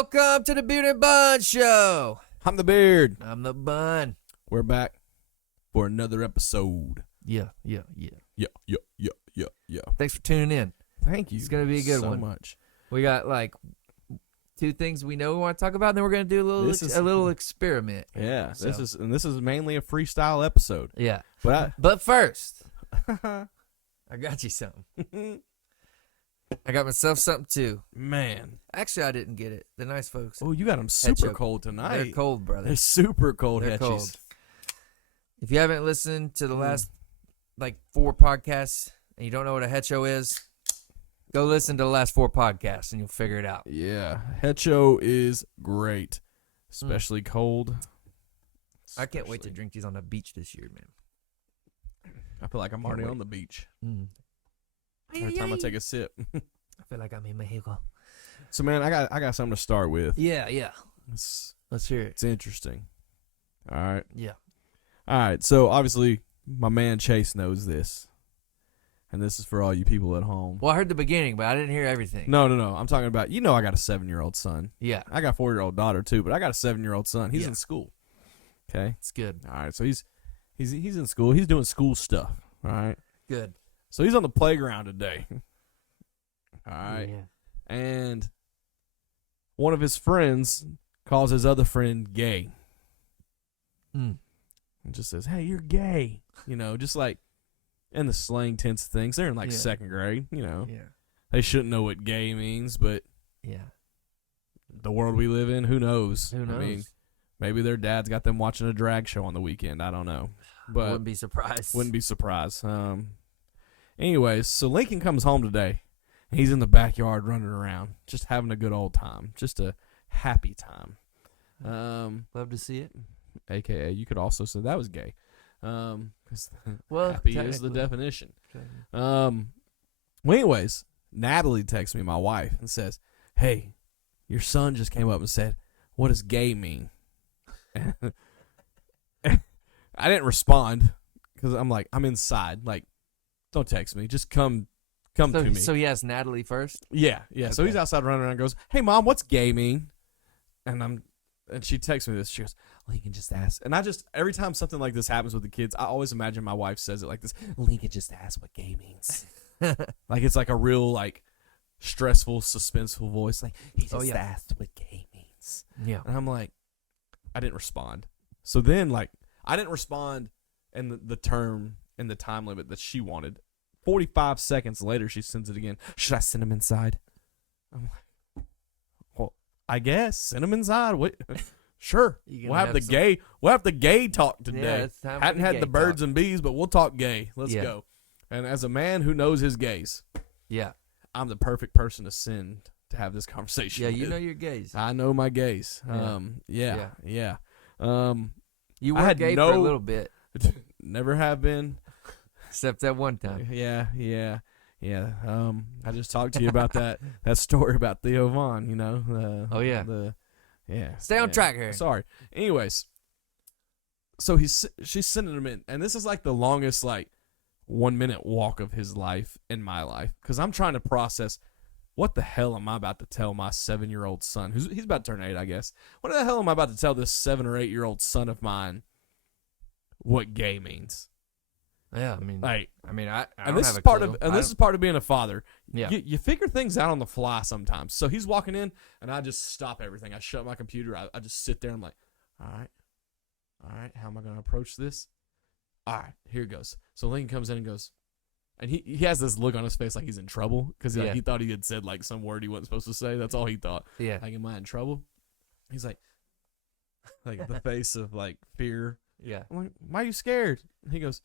Welcome to the Beard Bun Show. I'm the Beard. I'm the Bun. We're back for another episode. Yeah. Yeah. Thanks for tuning in. Thank you. It's gonna be a good so one. much. We got like two things we know we want to talk about, and then we're gonna do a little experiment. Yeah. So. This is mainly a freestyle episode. Yeah. But first, I got you something. I got myself something too. Man. Actually, I didn't get it. The nice folks. Oh, you got them super cold tonight. They're cold, brother. They're super cold. They're Hetchies. cold. If you haven't listened to the last like 4 podcasts and you don't know what a hecho is, go listen to the last 4 podcasts and you'll figure it out. Yeah. Hecho is great. Especially cold. I can't wait to drink these on the beach this year, man. I feel like I'm already on the beach. Every time I take a sip. I feel like I'm in Mexico. So man, I got something to start with. Yeah. Let's hear it. It's interesting. All right. Yeah. All right. So obviously my man Chase knows this. And this is for all you people at home. Well, I heard the beginning, but I didn't hear everything. No. I'm talking about, I got a 7-year-old son. Yeah. I got a 4-year-old daughter too, but I got a 7-year-old son. He's in school. Okay. It's good. All right. So he's in school. He's doing school stuff. All right. Good. So he's on the playground today. All right. Yeah. And one of his friends calls his other friend gay. And just says, "Hey, you're gay." Just like in the slang tense of things. They're in like 2nd grade, Yeah. They shouldn't know what gay means, but Yeah. the world we live in, who knows? Who knows? I mean, maybe their dad's got them watching a drag show on the weekend. I don't know. But Wouldn't be surprised. Wouldn't be surprised. Anyways, so Lincoln comes home today, and he's in the backyard running around, just having a good old time, just a happy time. Love to see it. AKA, you could also say that was gay, because Well, happy is the definition. Well, anyways, Natalie texts me, my wife, and says, "Hey, your son just came up and said, 'What does gay mean?'" I didn't respond because I'm like, I'm inside. Like, don't text me. Just come to me. So he asked Natalie first? Yeah. Okay. So he's outside running around and goes, "Hey, Mom, what's gay mean?" And she texts me this. She goes, "Lincoln just asked." And every time something like this happens with the kids, I always imagine my wife says it like this. "Lincoln just asked what gay means." Like it's like a real like stressful, suspenseful voice. Like, he just asked what gay means. Yeah. And I'm like, I didn't respond. So then I didn't respond in the term and the time limit that she wanted. 45 seconds later, she sends it again. "Should I send him inside?" I'm like, well, I guess send him inside. What? Sure. We'll have the gay talk today. Yeah, it's time for Hadn't the had gay the birds talk. and bees, but we'll talk gay. Let's go. And as a man who knows his gays, Yeah. I'm the perfect person to send to have this conversation. Yeah, you with. know your gays. I know my gays. Yeah. Yeah. You I were had gay for a little bit, Never have been. except that one time. Yeah. I just talked to you about that story about Theo Vaughn. Oh, yeah. Stay on track here. Sorry. Anyways, so she's sending him in, and this is like the longest 1-minute walk of his life in my life, because I'm trying to process what the hell am I about to tell my 7-year-old son, he's about to turn 8, I guess. What the hell am I about to tell this 7 or 8-year-old son of mine what gay means? Yeah, I mean, Like, I and don't this have is a part clue. of this is part of being a father. Yeah. You figure things out on the fly sometimes. So he's walking in, and I just stop everything. I shut my computer. I just sit there. I'm like, all right, how am I going to approach this? All right, here it goes. So Lincoln comes in and goes, and he has this look on his face like he's in trouble, because he thought he had said some word he wasn't supposed to say. That's all he thought. Yeah. Like, am I in trouble? He's like the face of fear. Yeah. I'm like, why are you scared? And he goes,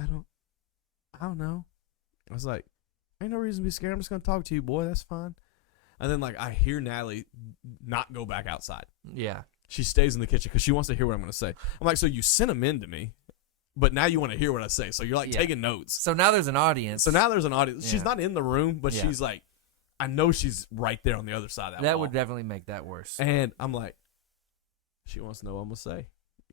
I don't know. I was like, ain't no reason to be scared. I'm just going to talk to you, boy. That's fine. And then I hear Natalie not go back outside. Yeah. She stays in the kitchen because she wants to hear what I'm going to say. I'm like, so you sent him in to me, but now you want to hear what I say. So you're taking notes. So now there's an audience. Yeah. She's not in the room, but Yeah. she's I know she's right there on the other side of that That wall. would definitely make that worse. And I'm like, she wants to know what I'm going to say,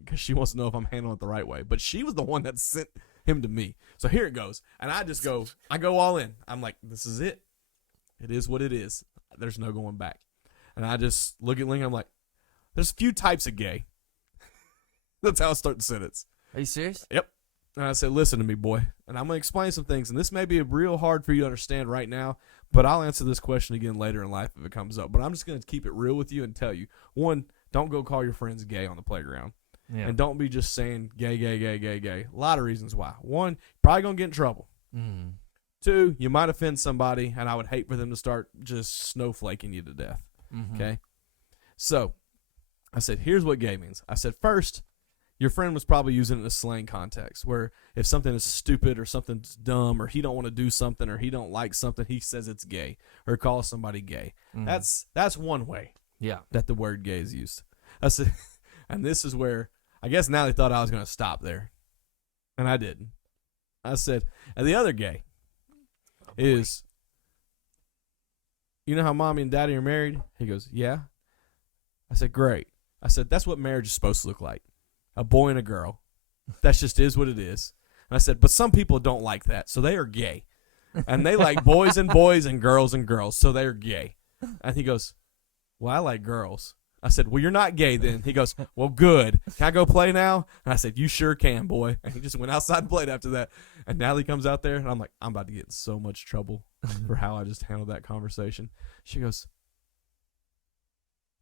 because she wants to know if I'm handling it the right way. But she was the one that sent him to me. So here it goes. And I go all in. I'm like, this is it. It is what it is. There's no going back. And I just look at Lincoln. I'm like, there's a few types of gay. That's how I start the sentence. Are you serious? Yep. And I said, listen to me, boy. And I'm going to explain some things. And this may be real hard for you to understand right now, but I'll answer this question again later in life if it comes up. But I'm just going to keep it real with you and tell you. One, don't go call your friends gay on the playground. Yeah. And don't be just saying gay, gay, gay, gay, gay. A lot of reasons why. One, you're probably going to get in trouble. Mm. Two, you might offend somebody, and I would hate for them to start just snowflaking you to death. Mm-hmm. Okay? So, I said, here's what gay means. I said, first, your friend was probably using it in a slang context where if something is stupid or something's dumb or he don't want to do something or he don't like something, he says it's gay or calls somebody gay. Mm. That's one way that the word gay is used. I said, and this is where I guess now they thought I was going to stop there, and I didn't. I said, and the other gay is, you know how mommy and daddy are married? He goes, yeah. I said, great. I said, that's what marriage is supposed to look like. A boy and a girl. That just is what it is. And I said, but some people don't like that, so they are gay. And they like boys and girls and girls, so they are gay. And he goes, well, I like girls. I said, well, you're not gay then. He goes, well, good. Can I go play now? And I said, you sure can, boy. And he just went outside and played after that. And Natalie comes out there, and I'm like, I'm about to get in so much trouble for how I just handled that conversation. She goes,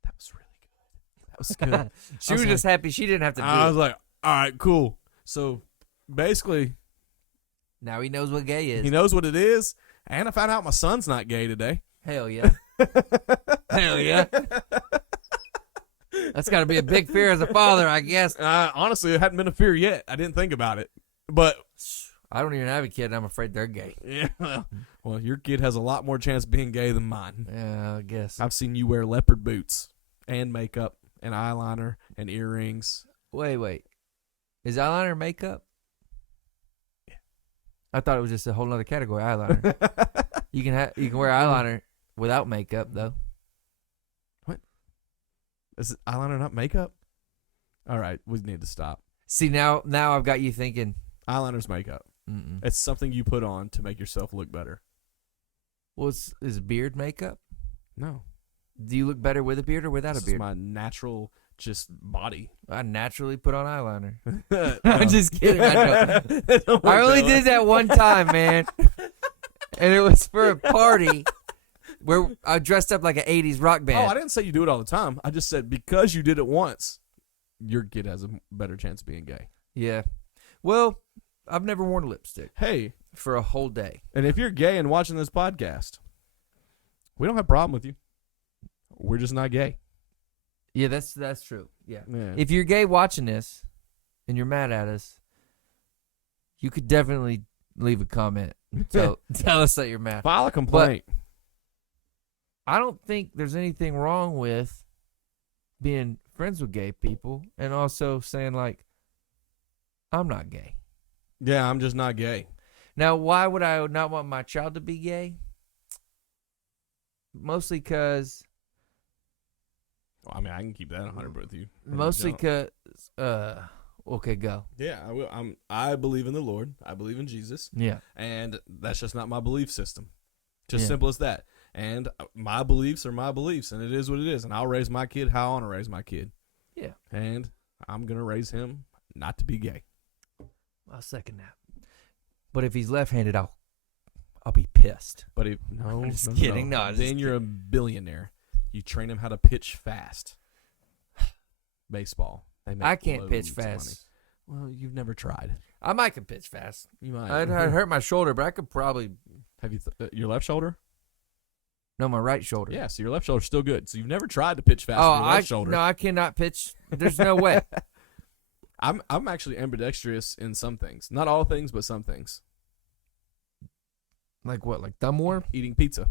that was really good. That was good. She was just happy she didn't have to do I it. was like, all right, cool. So basically, Now he knows what gay is. he knows what it is. And I found out my son's not gay today. Hell yeah. Hell yeah. That's got to be a big fear as a father, I guess. Honestly, it hadn't been a fear yet. I didn't think about it. But I don't even have a kid, and I'm afraid they're gay. yeah, well, your kid has a lot more chance of being gay than mine. Yeah, I guess. I've seen you wear leopard boots and makeup and eyeliner and earrings. Wait. Is eyeliner makeup? Yeah. I thought it was just a whole other category, eyeliner. You can wear eyeliner without makeup, though. Is it eyeliner not makeup? All right, we need to stop. See, now I've got you thinking. Eyeliner's makeup. Mm-mm. It's something you put on to make yourself look better. Well, is beard makeup? No. Do you look better with a beard or without This a beard? is my natural just body. I naturally put on eyeliner. No. I'm just kidding. I don't. Don't work I only that did way. that one time, man. And it was for a party where I dressed up like an 80s rock Oh, band. I didn't say you do it all the time. I just said because you did it once, your kid has a better chance of being gay. Yeah. Well, I've never worn lipstick Hey, for a whole day. and if you're gay and watching this podcast, we don't have a problem with you. We're just not gay. Yeah, that's true. Yeah. Yeah. If you're gay watching this and you're mad at us, you could definitely leave a comment. Tell us that you're mad. File a complaint. I don't think there's anything wrong with being friends with gay people and also saying, like, I'm not gay. Yeah, I'm just not gay. Now, why would I not want my child to be gay? Mostly because... Well, I mean, I can keep that 100 with you. Mostly because... okay, go. Yeah, I will. I believe in the Lord. I believe in Jesus. Yeah. And that's just not my belief system. Just Yeah. simple as that. And my beliefs are my beliefs, and it is what it is. And I'll raise my kid how I want to raise my kid. Yeah. And I'm going to raise him not to be gay. I'll second that. But if he's left-handed, I'll be pissed. But if no, I'm just no, kidding. no. No, I'm just Then you're a billionaire. You train him how to pitch fast. Baseball. They make I can't pitch loads of money. fast. Well, you've never tried. I might can pitch fast. You might. I'd hurt my shoulder, but I could probably... Have you your left shoulder? No, my right shoulder. Yeah, so your left shoulder's still good. So you've never tried to pitch fast Oh, with your left shoulder. No, I cannot pitch. There's no way. I'm actually ambidextrous in some things. Not all things, but some things. Like what? Like thumb war? Eating pizza.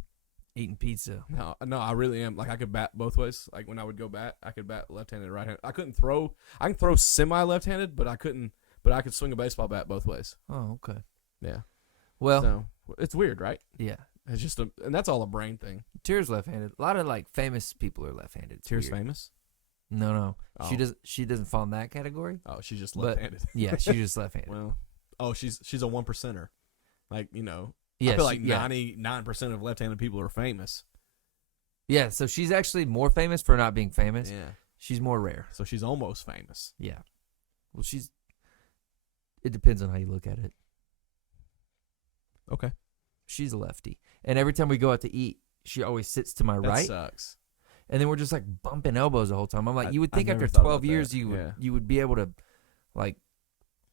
Eating pizza. No, I really am. Like I could bat both ways. Like when I would go bat, I could bat left-handed, right-handed. I couldn't throw. I can throw semi-left-handed, but I couldn't. But I could swing a baseball bat both ways. Oh, okay. Yeah. Well, So it's weird, right? yeah. It's just and that's all a brain thing. Tyr's left-handed. A lot of like famous people are left-handed. It's Tears weird. famous. No. Oh. She doesn't fall in that category. Oh, she's just But- left-handed. Yeah, she's just left-handed. Well, she's a 1%er. Like yeah, I feel like yeah. 99% of left-handed people are famous. Yeah, so she's actually more famous for not being famous. Yeah. She's more rare. So she's almost famous. Yeah. Well, it depends on how you look at it. Okay. She's a lefty. And every time we go out to eat, she always sits to my That right. sucks. And then we're just like bumping elbows the whole time. I'm like, you would I think never after thought 12 about years that. you would be able to, like,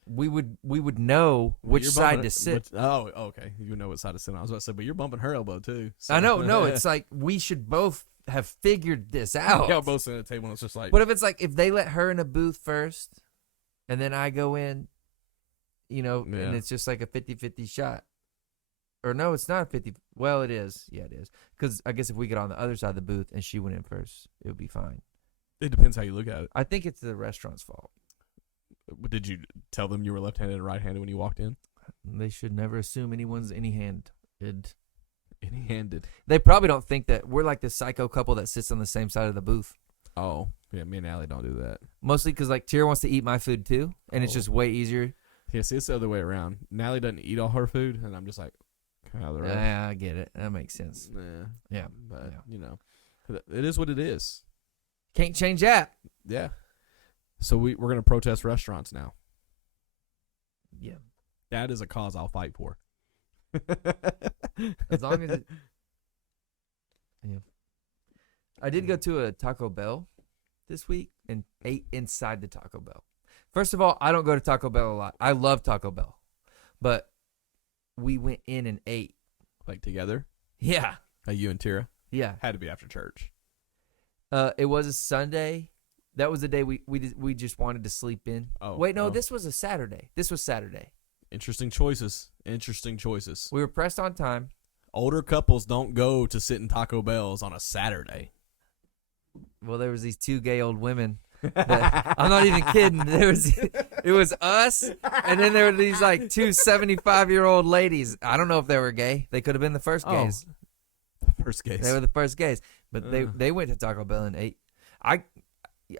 we would know which You're side bumping to sit. Okay. You know what side to sit on. I was about to say, but you're bumping her elbow too. So. I know. No, it's like we should both have figured this out. Y'all both sitting at the table and it's just like. But if they let her in a booth first and then I go in, and it's just like a 50-50 shot. Or no, it's not a 50. Well, it is. Yeah, it is. Because I guess if we get on the other side of the booth and she went in first, it would be fine. It depends how you look at it. I think it's the restaurant's fault. Did you tell them you were left-handed and right-handed when you walked in? They should never assume anyone's any-handed. Any-handed. They probably don't think that we're like the psycho couple that sits on the same side of the booth. Oh, yeah, me and Allie don't do that. Mostly because like Tira wants to eat my food too, and it's just way easier. Yeah, see, it's the other way around. Natalie doesn't eat all her food, and I'm just like, how the rest? Yeah, I get it. That makes sense. Yeah, Yeah, but it is what it is. Can't change that. Yeah. So we're gonna protest restaurants now. Yeah, That is a cause I'll fight for. as long as it. Yeah, I did go to a Taco Bell this week and ate inside the Taco Bell. First of all, I don't go to Taco Bell a lot. I love Taco Bell, but we went in and ate. Like together? Yeah. You and Tira? Yeah. Had to be after church. It was a Sunday. That was the day we just wanted to sleep in. Oh. Wait, no, this was a Saturday. This was Saturday. Interesting choices. Interesting choices. We were pressed on time. Older couples don't go to sit in Taco Bell's on a Saturday. Well, there was these two gay old women. I'm not even kidding. It was us, and then there were these like two 75-year-old ladies. I don't know if they were gay. They could have been the first gays. First gays. They were the first gays, but they went to Taco Bell and ate.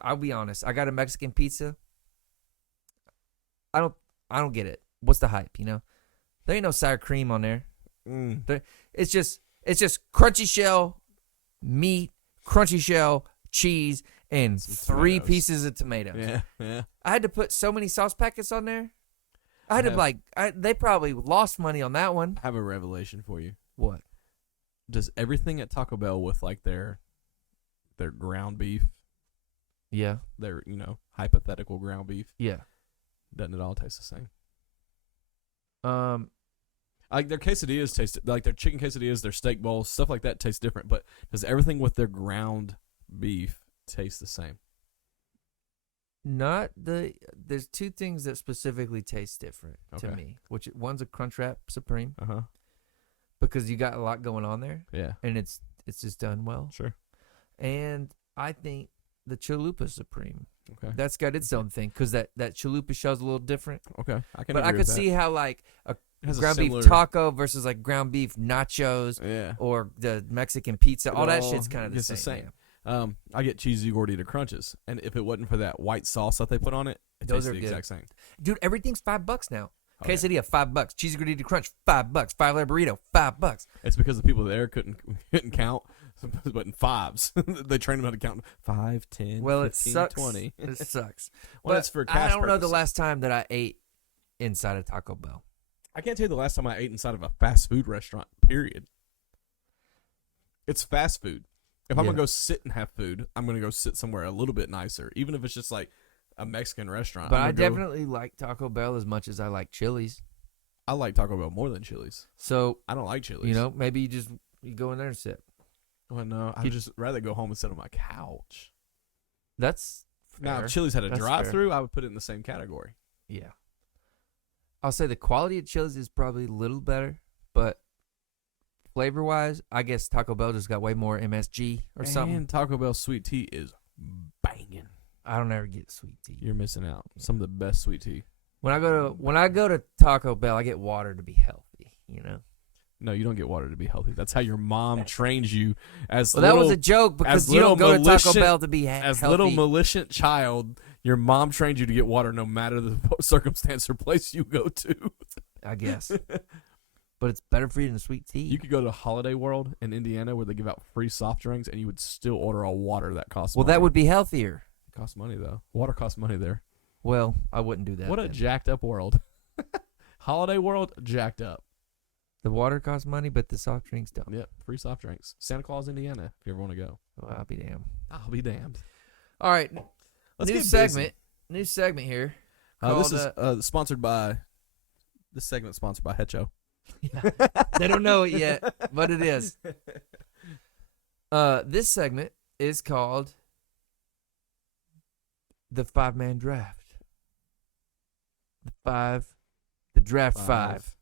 I'll be honest. I got a Mexican pizza. I don't get it. What's the hype? There ain't no sour cream on there. It's just crunchy shell, meat, crunchy shell, cheese, and three pieces of tomatoes. Yeah. I had to put so many sauce packets on there. I had to they probably lost money on that one. I have a revelation for you. What? Does everything at Taco Bell with like their ground beef, Yeah. their hypothetical ground beef, Yeah. doesn't it all taste the same? Like their quesadillas taste like their chicken quesadillas, their steak bowls, stuff like that tastes different. But does everything with their ground beef taste the same? There's two things that specifically taste different to me. Which one's a Crunchwrap Supreme because you got a lot going on there. Yeah, and it's just done well. Sure. And I think the Chalupa Supreme. Okay. That's got its own thing because that Chalupa shell's a little different. Okay, I could see how like a ground similar beef taco versus like ground beef nachos, or the Mexican pizza. All that shit's kind of the same. I get cheesy gordita crunches, and if it wasn't for that white sauce that they put on it, Those tastes are the good. exact same. Dude, everything's $5 now. Okay. Quesadilla $5, cheesy gordita crunch $5, 5-layer burrito $5. It's because the people there couldn't count, but in fives. They trained them how to count 5, 10, Well, 15, it sucks. 20. It sucks. Well, But it's for cash I don't know the purposes. last time that I ate inside a Taco Bell. I can't tell you the last time I ate inside of a fast food restaurant, period. It's fast food. If I'm going to go sit and have food, I'm going to go sit somewhere a little bit nicer, even if it's just like a Mexican restaurant. But I definitely like Taco Bell as much as I like Chili's. I like Taco Bell more than Chili's. So, I don't like Chili's. maybe you go in there and sit. Well, no, I'd just rather go home and sit on my couch. That's fair. Now, if Chili's had a That's drive-through, I would put it in the same category. Yeah. I'll say the quality of Chili's is probably a little better, but flavor-wise, I guess Taco Bell just got way more MSG or something. And Taco Bell sweet tea is banging. I don't ever get sweet tea. You're missing out. Some of the best sweet tea. When I go to Taco Bell, I get water to be healthy, No, you don't get water to be healthy. That's how your mom trains you as Well, that was a joke because you don't go to Taco Bell to be healthy. As little malicious child, your mom trained you to get water no matter the circumstance or place you go to. I guess. But it's better for you than sweet tea. You could go to Holiday World in Indiana where they give out free soft drinks, and you would still order a water that costs money. that would be healthier. It costs money, though. Water costs money there. Well, I wouldn't do that. What a then. jacked up world. Holiday World, jacked up. The water costs money, but the soft drinks don't. Yep, free soft drinks. Santa Claus, Indiana, if you ever want to go. Well, I'll be damned. I'll be damned. All right. Let's new get segment. New segment here. This called, is sponsored by. This segment's sponsored by Hecho. Yeah. They don't know it yet, but it is. This segment is called the 5-man draft. The draft five.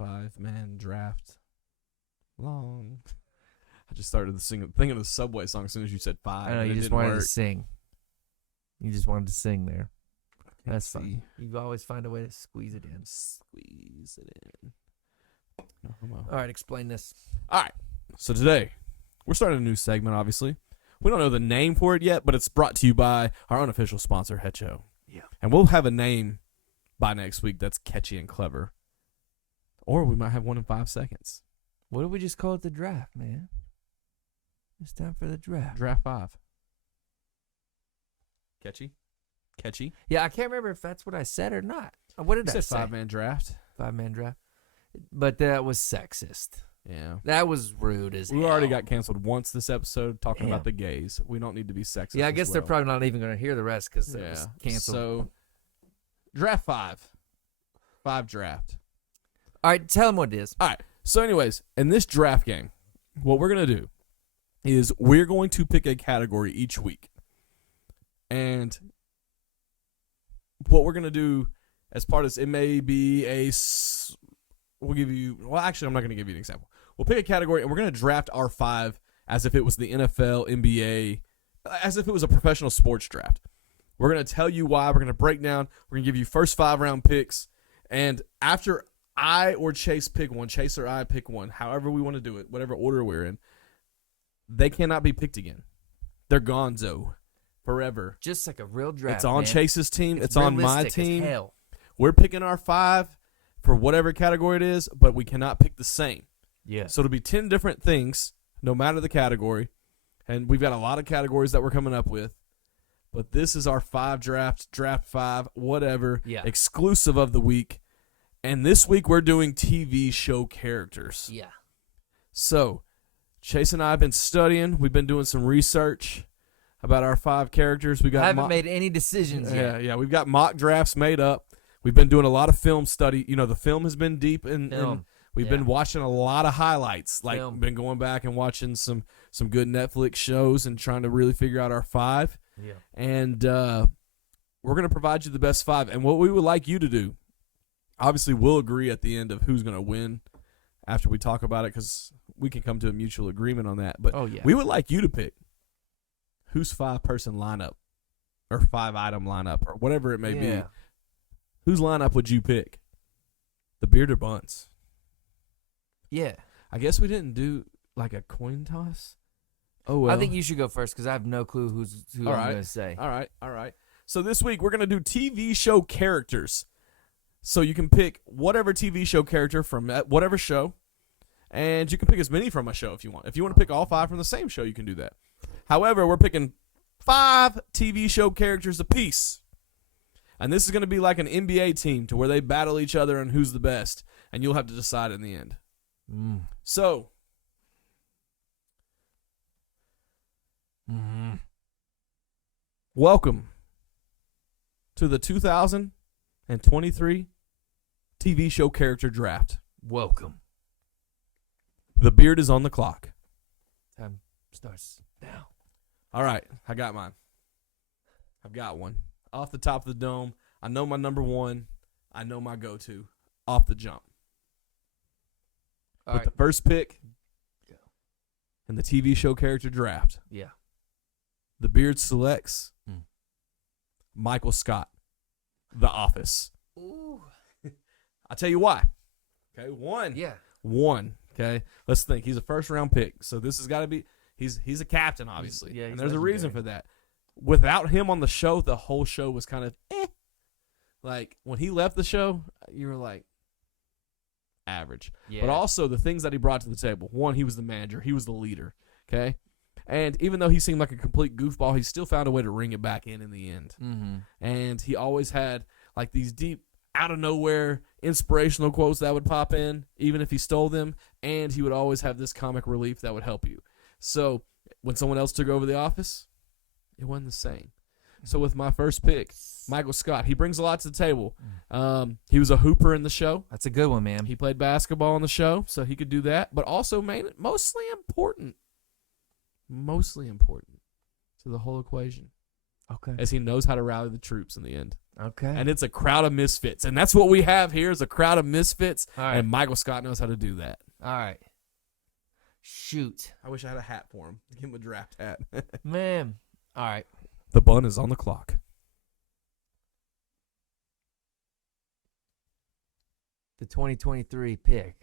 5-man draft. Long. I just started thinking of the Subway song as soon as you said five. I know and you it just didn't wanted work. to sing. You just wanted to sing there. That's See. fine. You always find a way to squeeze it in. Squeeze it in. No homo. All right, explain this. All right. So today, we're starting a new segment, obviously. We don't know the name for it yet, but it's brought to you by our unofficial sponsor, Hecho. Yeah. And we'll have a name by next week that's catchy and clever. Or we might have one in 5 seconds. What did we just call it? The draft, man. It's time for the draft. Draft 5. Catchy? Catchy? Yeah, I can't remember if that's what I said or not. What did You I said say? 5-man draft. 5-man draft. But that was sexist. Yeah. That was rude as hell. We already got canceled once this episode talking Damn. about the gays. We don't need to be sexist. Yeah, I as guess they're well. probably not even going to hear the rest because it was canceled. So, draft 5. 5 draft. All right, tell them what it is. All right. So, anyways, in this draft game, what we're going to do is we're going to pick a category each week. And what we're going to do as part of this, it may be we'll give you, well, actually, I'm not going to give you an example. We'll pick a category, and we're going to draft our 5 as if it was the NFL, NBA, as if it was a professional sports draft. We're going to tell you why. We're going to break down. We're going to give you first 5-round picks. And after I or Chase pick one, Chase or I pick one, however we want to do it, whatever order we're in, they cannot be picked again. They're gonzo forever. Just like a real draft. It's on man. Chase's team. It's on my realistic as team. hell. We're picking our 5 for whatever category it is, but we cannot pick the same. Yeah. So it'll be 10 different things, no matter the category. And we've got a lot of categories that we're coming up with. But this is our 5 draft 5, whatever, exclusive of the week. And this week we're doing TV show characters. Yeah. So Chase and I have been studying. We've been doing some research about our 5 characters. We got I haven't made any decisions yet. Yeah. We've got mock drafts made up. We've been doing a lot of film study. You know, the film has been deep and we've been watching a lot of highlights. Like been going back and watching some good Netflix shows and trying to really figure out our 5. Yeah. And we're going to provide you the best 5. And what we would like you to do, obviously we'll agree at the end of who's going to win after we talk about it because we can come to a mutual agreement on that. But we would like you to pick whose 5-person lineup or 5-item lineup or whatever it may be. Whose lineup would you pick? The Beard or Buns? Yeah. I guess we didn't do like a coin toss. Oh, well. I think you should go first because I have no clue who I'm going to say. All right. So this week we're going to do TV show characters. So you can pick whatever TV show character from whatever show, and you can pick as many from a show if you want. If you want to pick all 5 from the same show, you can do that. However, we're picking 5 TV show characters apiece. And this is going to be like an NBA team to where they battle each other and who's the best. And you'll have to decide in the end. So, welcome to the 2023 TV show character draft. Welcome. The beard is on the clock. Time starts now. All right, I got mine. I've got one. Off the top of the dome, I know my number 1. I know my go-to. Off the jump. All With the first pick in the TV show character draft, the beard selects Michael Scott, The Office. Ooh. I'll tell you why. Okay, 1. Yeah. 1. Okay, let's think. He's a first-round pick, so this has got to be. He's a captain, obviously. He's and there's a reason for legendary. that. Without him on the show, the whole show was kind of Like, when he left the show, you were like, average. Yeah. But also the things that he brought to the table. One, he was the manager. He was the leader. Okay? And even though he seemed like a complete goofball, he still found a way to ring it back in the end. Mm-hmm. And he always had like these deep, out of nowhere, inspirational quotes that would pop in, even if he stole them. And he would always have this comic relief that would help you. So when someone else took over the office, it wasn't the same. So with my first pick, Michael Scott, he brings a lot to the table. He was a hooper in the show. That's a good one, man. He played basketball on the show, so he could do that. But also, mostly important to the whole equation, Okay. as he knows how to rally the troops in the end. Okay. And it's a crowd of misfits, and that's what we have here is a crowd of misfits. All right. And Michael Scott knows how to do that. All right. Shoot. I wish I had a hat for him. Give him a draft hat. Man. All right. The bun is on the clock. The 2023 pick.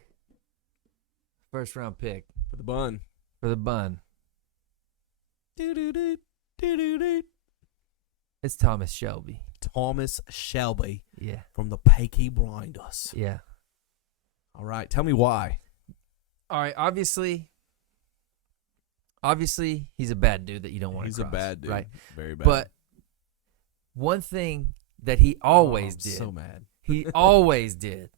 First round pick For the bun. for the bun. It's Thomas Shelby. Thomas Shelby Yeah. from the Peaky Blinders. Yeah. All right. Tell me why. All right. Obviously, he's a bad dude that you don't want to He's a cross, bad dude. right? Very bad. But one thing that he always I'm did, so mad. he always did,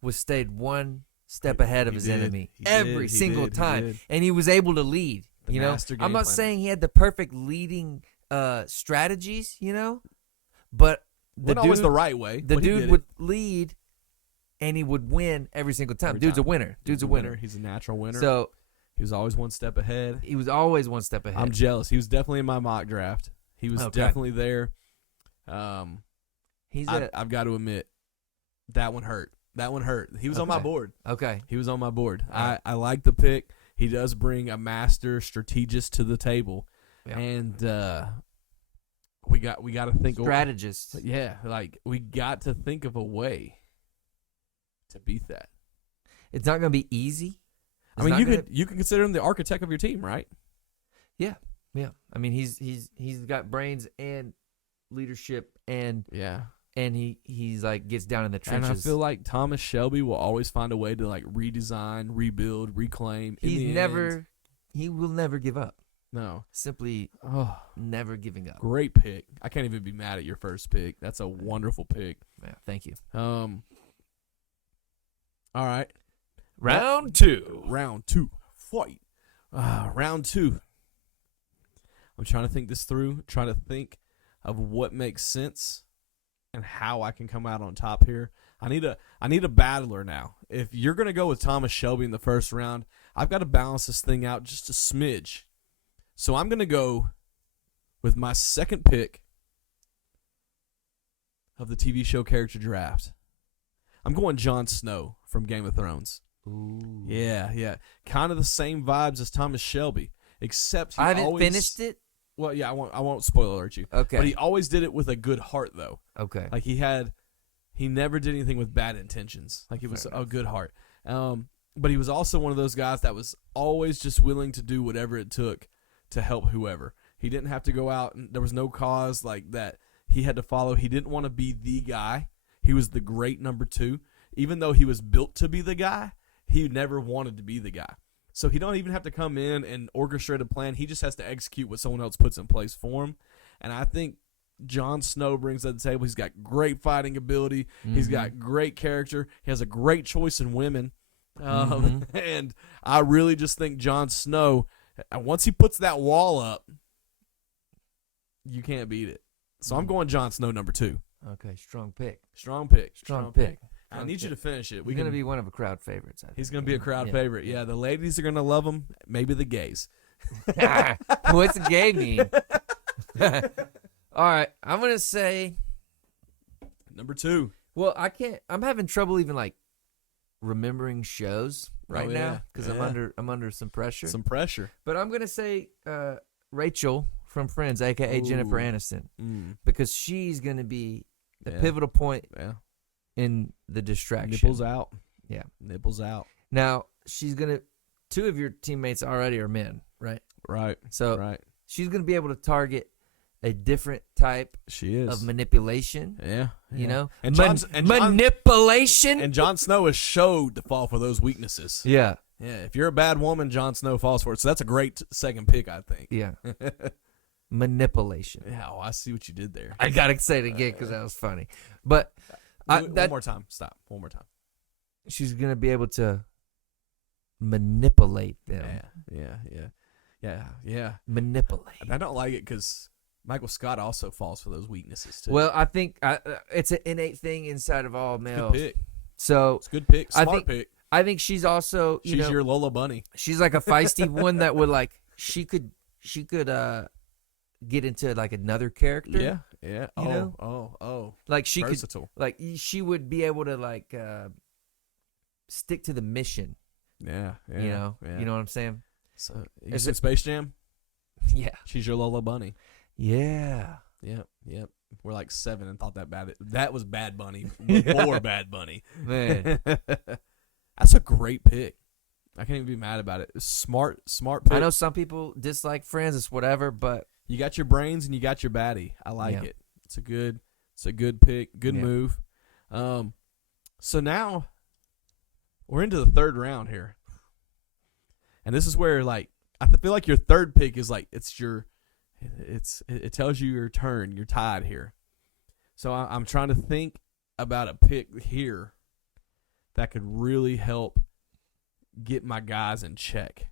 was stayed one step ahead of He his did. enemy He every did. He sining did. He time, did. and he was able to lead. The You know, master game I'm not planner. saying he had the perfect leading strategies, you know, but the Not always dude, the right way. the but he dude did would it. lead, and he would win every single time. Every Dude's a time. winner. Dude's a winner. He's a natural winner. So he was always one step ahead. he was always one step ahead. I'm jealous. He was definitely in my mock draft. He was Okay. definitely there. He's I've got to admit, that one hurt. That one hurt. He was on my Okay. board. okay. He was on my board. All right. I like the pick. He does bring a master strategist to the table, Yeah. and we got to think. Strategist. Yeah, like we got to think of a way to beat that. It's not going to be easy. I mean, you could consider him the architect of your team, right? Yeah. I mean, he's got brains and leadership, and Yeah. he's like gets down in the And trenches. I feel like Thomas Shelby will always find a way to like redesign, rebuild, reclaim. in the end. He will never give up. No. Simply Oh, never giving up. great pick. I can't even be mad at your first pick. That's a wonderful pick. Yeah, thank you. All right. Round two. Round two. Fight. Round two. I'm trying to think this through, trying to think of what makes sense and how I can come out on top here. I need a battler now. If you're going to go with Thomas Shelby in the first round, I've got to balance this thing out just a smidge. So I'm going to go with my second pick of the TV show character draft. I'm going Jon Snow from Game of Thrones. Ooh. Yeah. Kind of the same vibes as Thomas Shelby, except he I haven't always finished it. Well, yeah, I won't spoil alert you. Okay. But he always did it with a good heart, though. Okay. Like he never did anything with bad intentions. Like it was Fair a enough. good heart. But he was also one of those guys that was always just willing to do whatever it took to help whoever. He didn't have to go out, and there was no cause like that he had to follow. He didn't want to be the guy. He was the great number two. Even though he was built to be the guy, he never wanted to be the guy. So he don't even have to come in and orchestrate a plan. He just has to execute what someone else puts in place for him. And I think Jon Snow brings that to the table. He's got great fighting ability. He's got great character. He has a great choice in women. And I really just think Jon Snow, once he puts that wall up, you can't beat it. So I'm going Jon Snow number two. Okay. Strong pick. Strong pick. Strong pick. I need you to finish it. He's going to be one of a crowd favorites. I think. He's going to be a crowd favorite. Yeah, the ladies are going to love him. Maybe the gays. What's a gay mean? All right. I'm going to say. Number two. Well, I can't. I'm having trouble even like remembering shows right Oh, now yeah. because Yeah. I'm under some pressure. Some pressure. But I'm gonna say Rachel from Friends, aka Jennifer Ooh. Aniston, Mm. because she's gonna be the Yeah. pivotal point Yeah. in the distraction. Nipples out. Yeah. Nipples out. Now she's gonna. Two of your teammates already are men, right? Right. So Right. she's gonna be able to target a different type She is of manipulation. Yeah, You know, and manipulation. and Jon Snow is showed to fall for those weaknesses. Yeah, If you're a bad woman, Jon Snow falls for it. So that's a great second pick, I think. yeah. Manipulation. Yeah, I see what you did there. I gotta say it again because that was funny. But One more time. Stop. One more time. she's gonna be able to manipulate them. Yeah. Manipulate. I don't like it because Michael Scott also falls for those weaknesses too. Well, I think it's an innate thing inside of all males. Good pick. So It's a good pick. I Smart think- pick. I think she's also She's your Lola Bunny. she's like a feisty one that would like she could get into like another character. Yeah. You know? Oh. Like she Versatile. could like she would be able to like stick to the mission. Yeah. You know what I'm saying? So you Is seen it- Space Jam? Yeah. She's your Lola Bunny. Yeah. Yep. We're like 7 and thought that was Bad Bunny. More Bad Bunny. Man. That's a great pick. I can't even be mad about it. Smart pick. I know some people dislike Friends, it's whatever, but You got your brains and you got your baddie. I like Yeah. it. It's a good pick. Good Yeah. move. So now we're into the third round here. And this is where like I feel like your third pick is like it tells you your turn. You're tied here. So I'm trying to think about a pick here that could really help get my guys in check.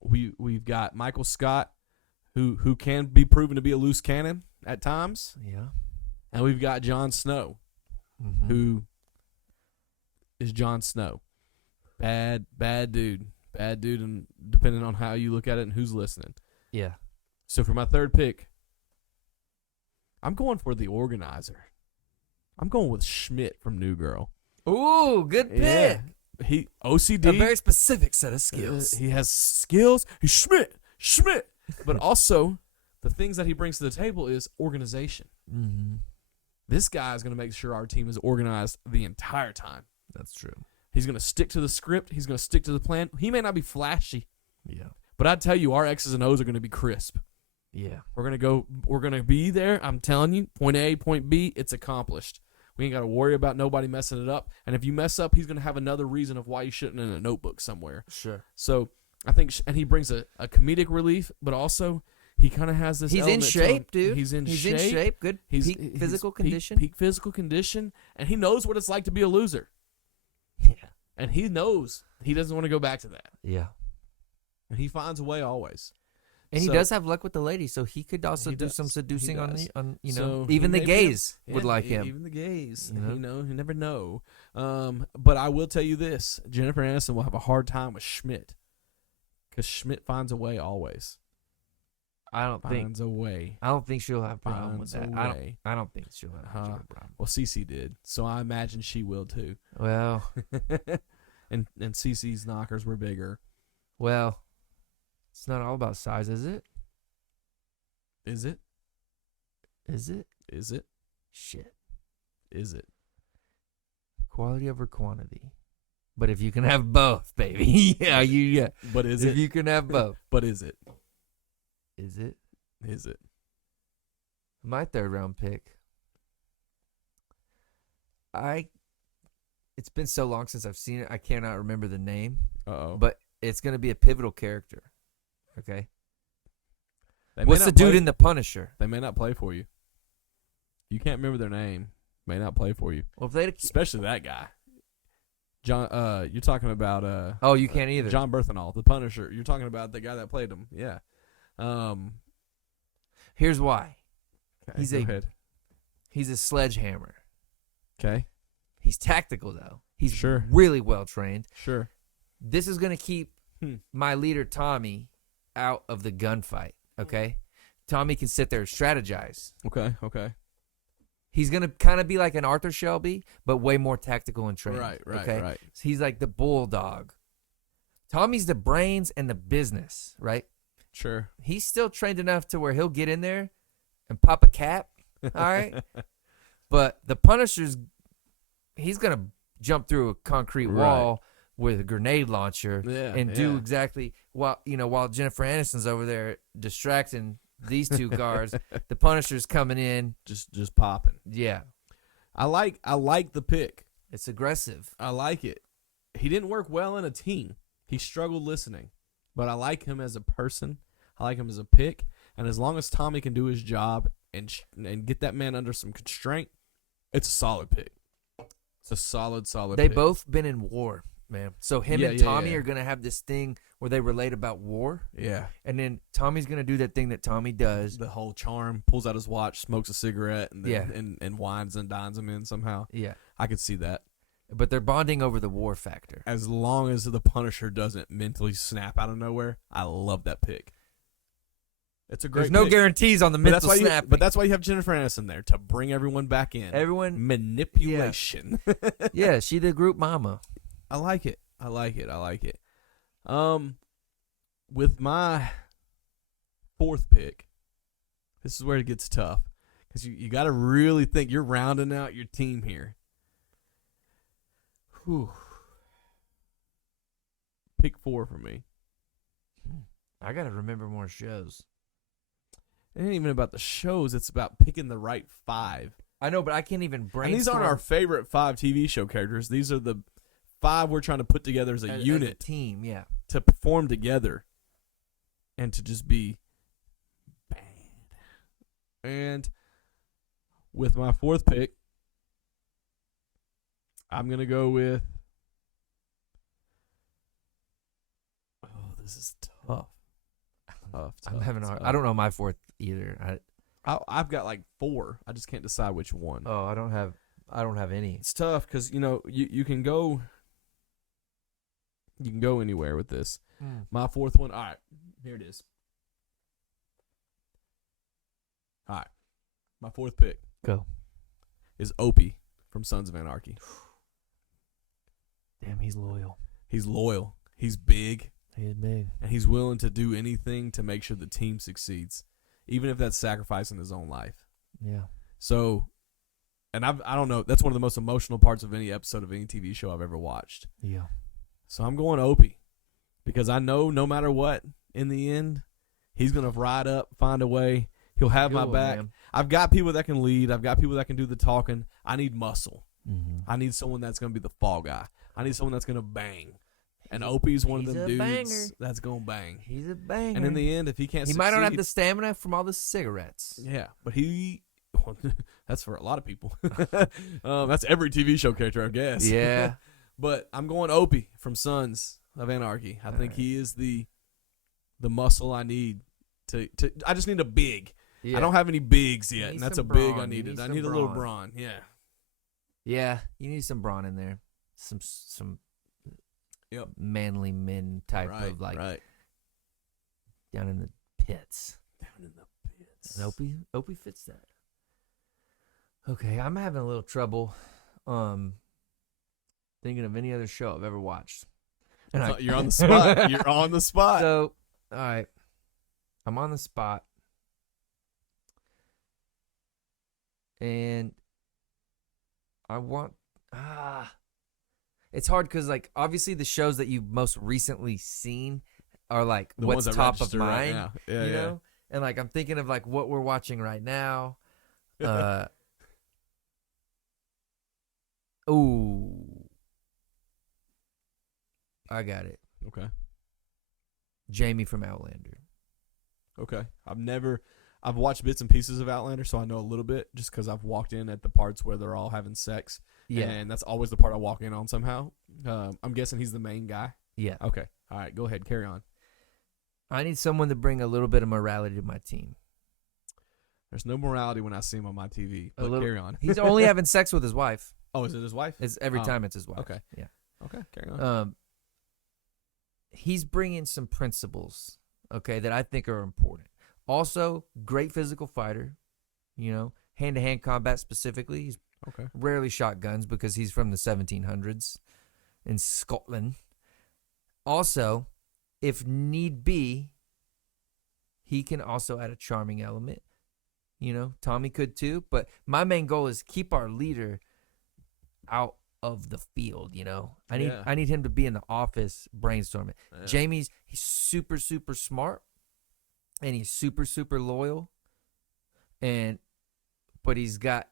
We've got Michael Scott, who can be proven to be a loose cannon at times, yeah. and we've got Jon Snow, Mhm. who is Jon Snow. Bad dude, and depending on how you look at it and who's listening. Yeah. So for my third pick, I'm going for the organizer. I'm going with Schmidt from New Girl. Ooh, good pick. Yeah. He OCD. A very specific set of skills. He has skills. He's Schmidt. But also, the things that he brings to the table is organization. Mm-hmm. This guy is going to make sure our team is organized the entire time. That's true. He's going to stick to the script. He's going to stick to the plan. He may not be flashy, Yeah. but I tell you, our X's and O's are going to be crisp. Yeah. We're going to be there. I'm telling you, point A, point B, it's accomplished. We ain't got to worry about nobody messing it up. And if you mess up, he's going to have another reason of why you shouldn't in a notebook somewhere. Sure. So I think, and he brings a comedic relief, but also he kind of has this. He's in element to him. shape, dude. He's in He's shape. in shape. Good He's peak physical peak- condition. Peak physical condition, and he knows what it's like to be a loser. Yeah. And he knows he doesn't want to go back to that. Yeah. And he finds a way always. And he So- does have luck with the ladies, so he could also He do does. some He seducing on does. you So know, he even the may be- gays would Yeah, like him. Even the gays. You know? You never know. But I will tell you this: Jennifer Aniston will have a hard time with Schmidt, because Schmidt finds a way always. I don't think Finds a way. she'll have a problem with Finds that. a way. I don't think she'll have a problem. Well, Cece did, so I imagine she will too. Well, and Cece's knockers were bigger. well, it's not all about size, is it? Is it? Is it? Is it? Shit. Is it? Quality over quantity. But if you can have both, baby. yeah. But is If it? you can have both. But is it? Is it? Is it? My third round pick. It's been so long since I've seen it, I cannot remember the name. Uh-oh. But it's going to be a pivotal character. Okay. They may What's the not dude play- in The Punisher? They may not play for you. You can't remember their name. May not play for you. Well, if they Especially that guy. John, you're talking about Oh, you can't either. John Berthenol, the Punisher. You're talking about the guy that played him. Yeah. Here's why. Okay, He's go a- ahead. He's a sledgehammer. Okay. He's tactical though. He's Sure. really well trained. Sure. This is going to keep Hmm. my leader Tommy out of the gunfight, okay? Tommy can sit there and strategize. Okay. Okay. He's going to kind of be like an Arthur Shelby, but way more tactical and trained. Right. okay? Right. So he's like the bulldog. Tommy's the brains and the business, right? Sure. He's still trained enough to where he'll get in there and pop a cap, all right? But the Punisher's, he's going to jump through a concrete Right. wall, with a grenade launcher and do exactly while Jennifer Aniston's over there distracting these two guards, the Punisher's coming in, just popping. Yeah, I like the pick. it's aggressive. I like it. He didn't work well in a team. He struggled listening, but I like him as a person. I like him as a pick, and as long as Tommy can do his job and get that man under some constraint, it's a solid pick. It's a solid They pick. both been in war, man. So him and Tommy are gonna have this thing where they relate about war. Yeah. And then Tommy's gonna do that thing that Tommy does. The whole charm, pulls out his watch, smokes a cigarette, and then, Yeah. and wines and dines him in somehow. Yeah. I could see that. But they're bonding over the war factor. As long as the Punisher doesn't mentally snap out of nowhere, I love that pick. It's a great There's no pick. guarantees on the But mental snapping. but that's why you have Jennifer Aniston there, to bring everyone back in. Everyone, Manipulation. yeah, she the group mama. I like it. With my fourth pick, this is where it gets tough. Because you got to really think. You're rounding out your team here. Whew. Pick 4 for me. I gotta remember more shows. It ain't even about the shows. It's about picking the right 5. I know, but I can't even brainstorm. And these aren't our favorite 5 TV show characters. These are the 5 we're trying to put together as a unit. As a team, yeah. To perform together. And to just be bad. And with my 4th pick, I'm going to go with... Oh, this is tough. I'm having a hard. I don't know my 4th either. I've got like 4. I just can't decide which one. Oh, I don't have any. It's tough because you can go anywhere with this. My 4th one. All right, here it is. All right, my 4th pick is Opie from Sons of Anarchy. Damn, he's loyal. He's loyal. He's big. He's big. And he's willing to do anything to make sure the team succeeds, even if that's sacrificing his own life. Yeah. So, and I don't know. That's one of the most emotional parts of any episode of any TV show I've ever watched. Yeah. So I'm going Opie because I know no matter what, in the end, he's going to ride up, find a way. He'll have my back. Man. I've got people that can lead. I've got people that can do the talking. I need muscle. Mm-hmm. I need someone that's going to be the fall guy. I need someone that's going to bang. And Opie's one of them dudes banger. That's going to bang. He's a banger. And in the end, if he can't succeed, might not have the stamina from all the cigarettes. Yeah, but that's for a lot of people. That's every TV show character, I guess. Yeah. But I'm going Opie from Sons of Anarchy. I think he is the muscle I need to I just need a big. Yeah. I don't have any bigs yet, and that's a big I needed. I need a little brawn. Yeah. Yeah, you need some brawn in there. Some Yep. manly men type of down in the pits. Down in the pits. And Opie fits that. Okay, I'm having a little trouble thinking of any other show I've ever watched. And you're on the spot. You're on the spot. So, all right. I'm on the spot. And I want it's hard because, like, obviously the shows that you've most recently seen are, like, the what's top of mind, right now. Yeah, you know? And, like, I'm thinking of, like, what we're watching right now. Ooh. I got it. Okay. Jamie from Outlander. Okay. I've watched bits and pieces of Outlander, so I know a little bit just because I've walked in at the parts where they're all having sex. Yeah. And that's always the part I walk in on somehow. I'm guessing he's the main guy. Yeah. Okay. All right. Go ahead. Carry on. I need someone to bring a little bit of morality to my team. There's no morality when I see him on my TV. But carry on. He's only having sex with his wife. Oh, is it his wife? It's every time it's his wife. Okay. Yeah. Okay. Carry on. He's bringing some principles, okay, that I think are important. Also, great physical fighter, hand-to-hand combat specifically. He's rarely shot guns because he's from the 1700s in Scotland. Also, if need be, he can also add a charming element. Tommy could too. But my main goal is keep our leader out of the field. I Yeah. need him to be in the office brainstorming. Yeah. Jamie's he's super super smart, and he's super super loyal, but he's got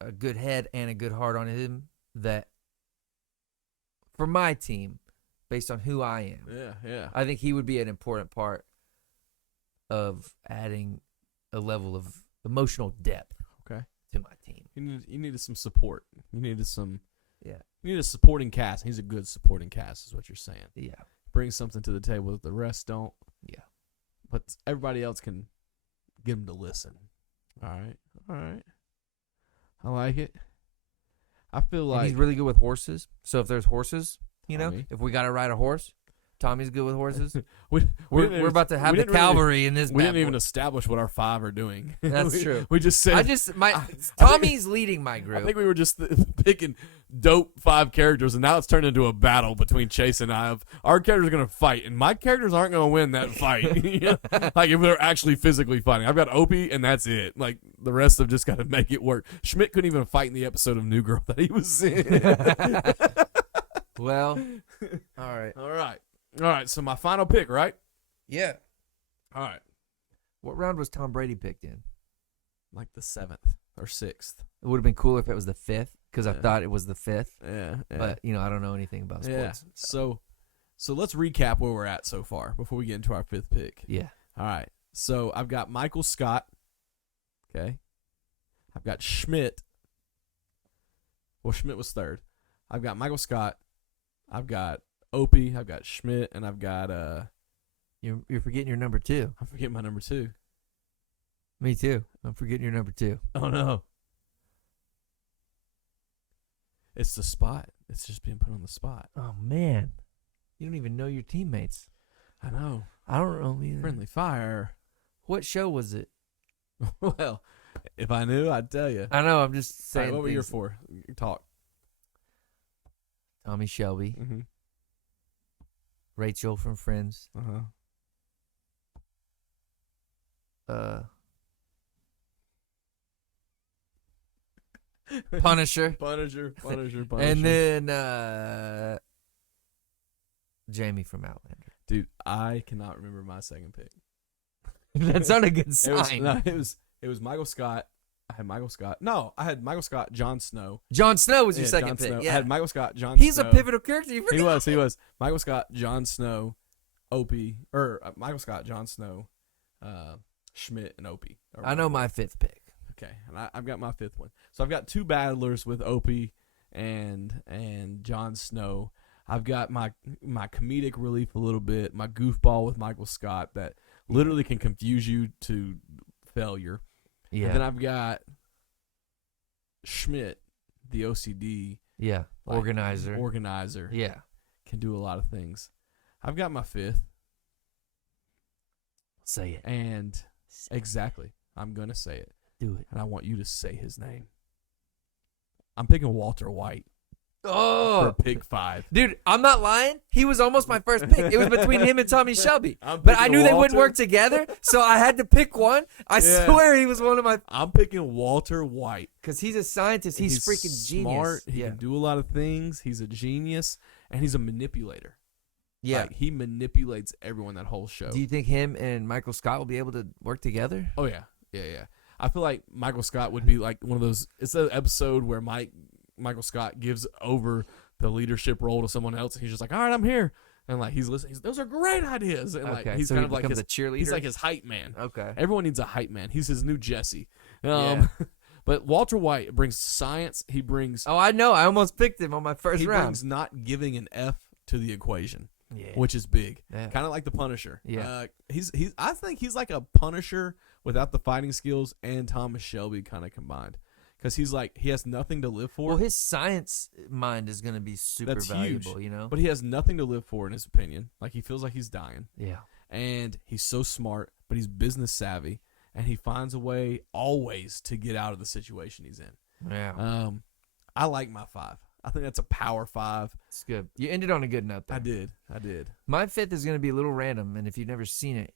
a good head and a good heart on him. That for my team, based on who I am, Yeah. I think he would be an important part of adding a level of emotional depth. Okay. To my team. You needed some support. You needed Yeah. You need a supporting cast. He's a good supporting cast, is what you're saying. Yeah. Bring something to the table that the rest don't. Yeah. But everybody else can get him to listen. All right. I like it. I feel And like he's really good with horses. So if there's horses, Tommy. if we got to ride a horse, Tommy's good with horses. we're We're about to have the cavalry in this. We bad didn't even boy. establish what our 5 are doing. That's true. We just said Tommy's leading my group. I think we were just picking dope 5 characters, and now it's turned into a battle between Chase and I. Our characters are going to fight, and my characters aren't going to win that fight. Like if they're actually physically fighting. I've got Opie, and that's it. Like the rest have just got to make it work. Schmidt couldn't even fight in the episode of New Girl that he was in. Well, all right. So my final pick, right? Yeah. All right. What round was Tom Brady picked in? Like the 7th or 6th. It would have been cooler if it was the 5th, because I Yeah. thought it was the 5th. Yeah. But I don't know anything about sports. So let's recap where we're at so far before we get into our 5th pick. Yeah. All right. So I've got Michael Scott. Okay. I've got Schmidt. Well, Schmidt was 3rd. I've got Michael Scott. I've got Opie. I've got Schmidt, and I've got You're forgetting your number 2. I'm forgetting my number 2. Me too. I'm forgetting your number 2. Oh no. It's the spot. It's just being put on the spot. Oh man, you don't even know your teammates. I know. I don't know either. Friendly fire. What show was it? Well, if I knew, I'd tell you. I know. I'm just All saying. right, what were you things. for? Talk. Tommy Shelby, Mm-hmm. Rachel from Friends, Punisher, Punisher. and then Jamie from Outlander. Dude, I cannot remember my second pick. That's not a good sign. It was Michael Scott. I had Michael Scott. No, I had Michael Scott, Jon Snow. Jon Snow was your Yeah, second Jon pick. Snow. Yeah, I had Michael Scott, Jon he's Snow. a pivotal character. You forgot. He was. Michael Scott, Jon Snow, Opie, or Michael Scott, Jon Snow, Schmidt, and Opie. I know my 5th pick. Okay, and I've got my 5th one. So I've got 2 battlers with Opie and Jon Snow. I've got my comedic relief a little bit, my goofball with Michael Scott that literally can confuse you to failure. Yeah. And then I've got Schmidt, the OCD. Yeah. like, Organizer. Organizer. Yeah. Can do a lot of things. I've got my 5th. Say it. And exactly. I'm going to say it. Do it. And I want you to say his name. I'm picking Walter White Oh, for pick 5. dude, I'm not lying. He was almost my first pick. It was between him and Tommy Shelby. I'm But I picking knew they wouldn't Walter. work together, so I had to pick one. I Yeah. swear he was one of my... I'm picking Walter White. Because he's a scientist. He's freaking smart. genius. He Yeah. can do a lot of things. He's a genius. And he's a manipulator. Yeah. Like, he manipulates everyone that whole show. Do you think him and Michael Scott will be able to work together? Oh, yeah. Yeah. I feel like Michael Scott would be like one of those. It's an episode where Michael Scott gives over the leadership role to someone else. And he's just like, all right, I'm here. And like he's listening. Those are great ideas. And like Okay, he's so kind he of like becomes his a cheerleader? He's like his hype man. Okay. Everyone needs a hype man. He's his new Jesse. Yeah. But Walter White brings science. He brings Oh, I know. I almost picked him on my first he round. brings not giving an F to the equation, Yeah. which is big. Yeah. Kind of like the Punisher. Yeah. He's I think he's like a Punisher without the fighting skills and Thomas Shelby kind of combined. Because he's like he has nothing to live for. Well, his science mind is going to be super That's valuable, huge. you know? But he has nothing to live for in his opinion. Like he feels like he's dying. Yeah. And he's so smart, but he's business savvy, and he finds a way always to get out of the situation he's in. Yeah. I like my 5. I think that's a power 5. It's good. You ended on a good note there. I did. My 5th is going to be a little random, and if you've never seen it,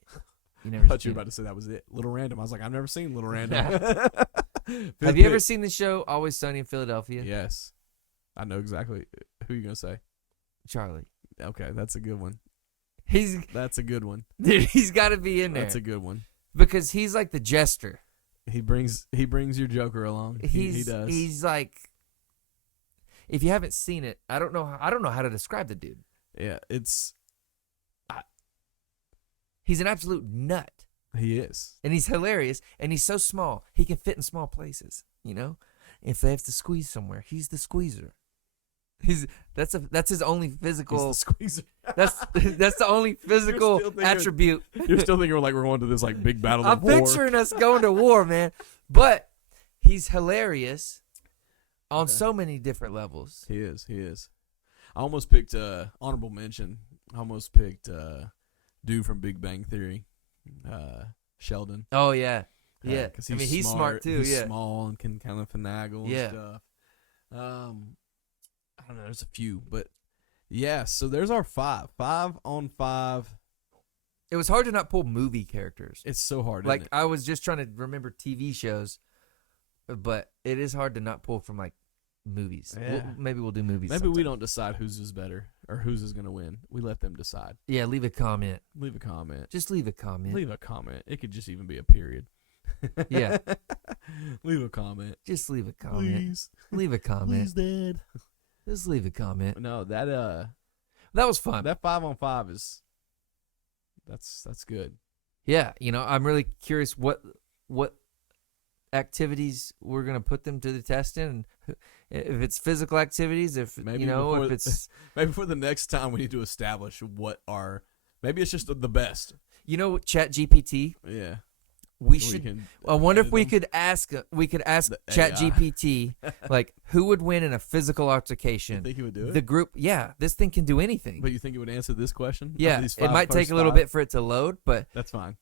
you I never thought you seen were about to say that was it. Little Random. I was like, I've never seen Little Random. Have you ever seen the show Always Sunny in Philadelphia? Yes. I know exactly who you're gonna say. Charlie. Okay, that's a good one. That's a good one. Dude, he's got to be in there. That's a good one. Because he's like the jester. He brings your Joker along. He does. He's like, if you haven't seen it, I don't know how to describe the dude. Yeah, He's an absolute nut. he is. And he's hilarious, and he's so small. He can fit in small places, you know? If they have to squeeze somewhere, he's the squeezer. That's his only physical. He's the squeezer. That's the only physical attribute. You're still thinking we're going to this like big battle I'm of war. picturing us going to war, man. But he's hilarious on so many different levels. He is. I almost picked honorable mention. I almost picked dude from Big Bang Theory, Sheldon. Oh yeah, yeah. Because he's smart too. He's Yeah, small and can kind of finagle and stuff. I don't know. There's a few, but yeah. So there's our 5 on 5. It was hard to not pull movie characters. It's so hard. Like isn't it? I was just trying to remember TV shows, but it is hard to not pull from like movies. Yeah. Maybe we'll do movies. Maybe we sometime. don't decide whose is better or whose is going to win. We let them decide. Yeah, leave a comment. Leave a comment. Just leave a comment. Leave a comment. It could just even be a period. Yeah. Leave a comment. Just leave a comment. Please. Leave a comment. Please, Dad. Just leave a comment. No, that was fun. that 5 on 5 is that's good. Yeah, I'm really curious what activities we're gonna put them to the test in. If it's physical activities, if Maybe if it's maybe for the next time we need to establish maybe it's just the best. Chat GPT. Yeah. We should. I wonder if we could. could ask The Chat AI. GPT like who would win in a physical You altercation. think he would do it? The group, yeah, this thing can do anything. But you think it would answer this question? Yeah, These it might take first a little 5? bit for it to load, but That's fine.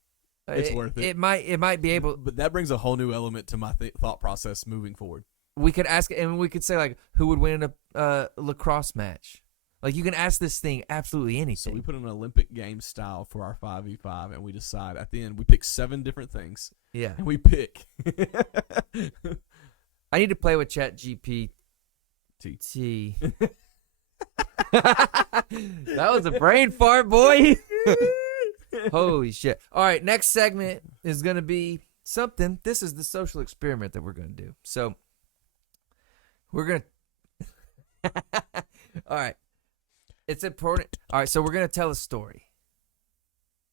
It's worth it. It might be able. But that brings a whole new element to my thought process moving forward. We could ask, and we could say like, who would win in a lacrosse match? Like you can ask this thing absolutely anything. So we put an Olympic game style for our 5v5, and we decide at the end we pick 7 different things, Yeah, and we pick. I need to play with Chat GPT. That was a brain fart, boy. Holy shit. All right, next segment is going to be something. This is the social experiment that we're going to do. So we're going to all right. It's important. All right, so we're going to tell a story.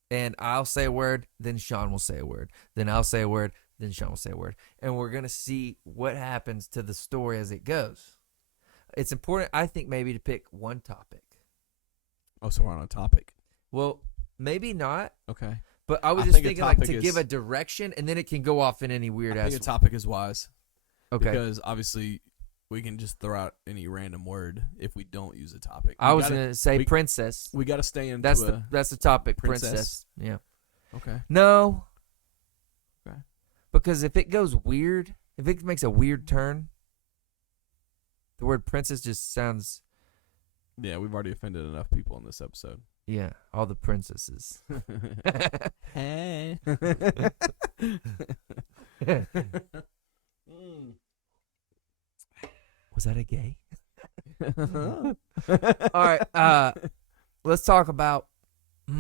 And I'll say a word, then Sean will say a word. Then I'll say a word, then Sean will say a word. And we're going to see what happens to the story as it goes. It's important, I think, maybe to pick one topic. Oh, so we're on a topic. Well, maybe not. Okay. But I was I just think a thinking like to topic give is- a direction, and then it can go off in any weird I ass. think a topic is wise. Okay. Because obviously we can just throw out any random word if we don't use a topic. I was gonna say princess. We got to stay into That's the topic. princess? Princess. Yeah. Okay. No. Okay. Because if it goes weird, if it makes a weird turn, the word princess just sounds. Yeah, we've already offended enough people in this episode. Yeah, all the princesses. Hey. Was that a gay? All right. Let's talk about. All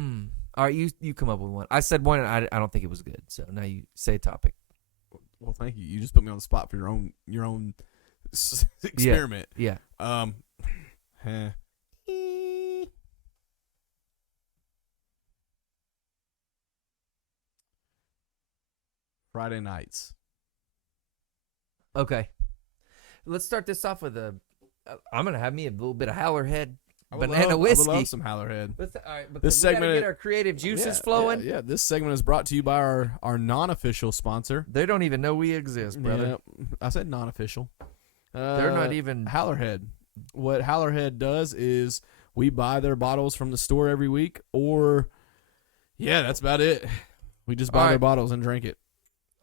right, you come up with one. I said one, and I don't think it was good. So now you say a topic. Well, thank you. You just put me on the spot for your own experiment. Yeah. Friday nights. Okay. Let's start this off with a. I'm gonna have me a little bit of Howlerhead banana whiskey. I would love some Hallerhead. All right, because This we gotta segment- get our creative juices flowing. Yeah, this segment is brought to you by our non-official sponsor. They don't even know we exist, brother. Yeah, I said non-official. They're not even. Hallerhead. What Hallerhead does is we buy their bottles from the store every week, or yeah, that's about it. We just buy All their right. bottles and drink it.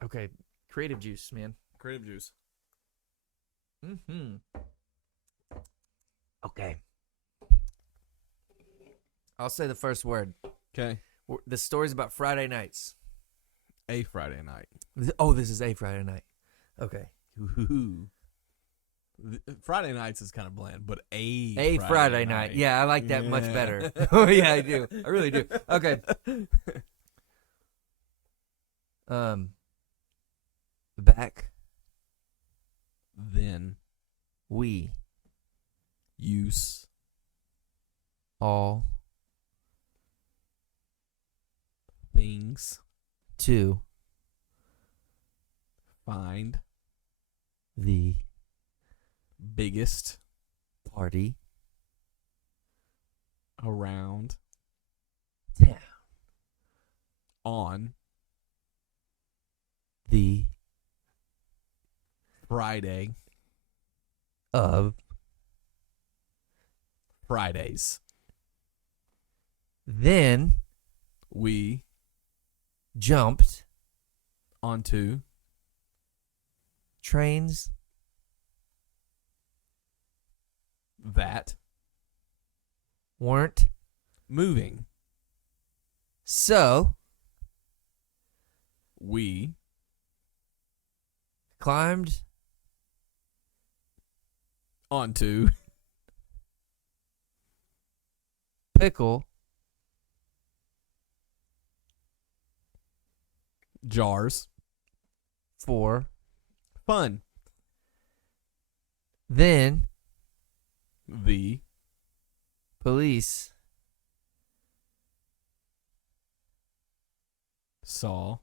Okay, creative juice, man. Creative juice. Mm-hmm. Okay. I'll say the first word. Okay. The story's about Friday nights. A Friday night. Oh, this is a Friday night. Okay. Ooh. Friday nights is kind of bland, but A Friday night. Yeah, I like that much better. Oh yeah, I do. I really do. Okay. Back Then we use all things to find the biggest party around town on the Friday of Fridays. then We jumped onto trains that weren't moving. so We climbed onto pickle jars for fun. then The police saw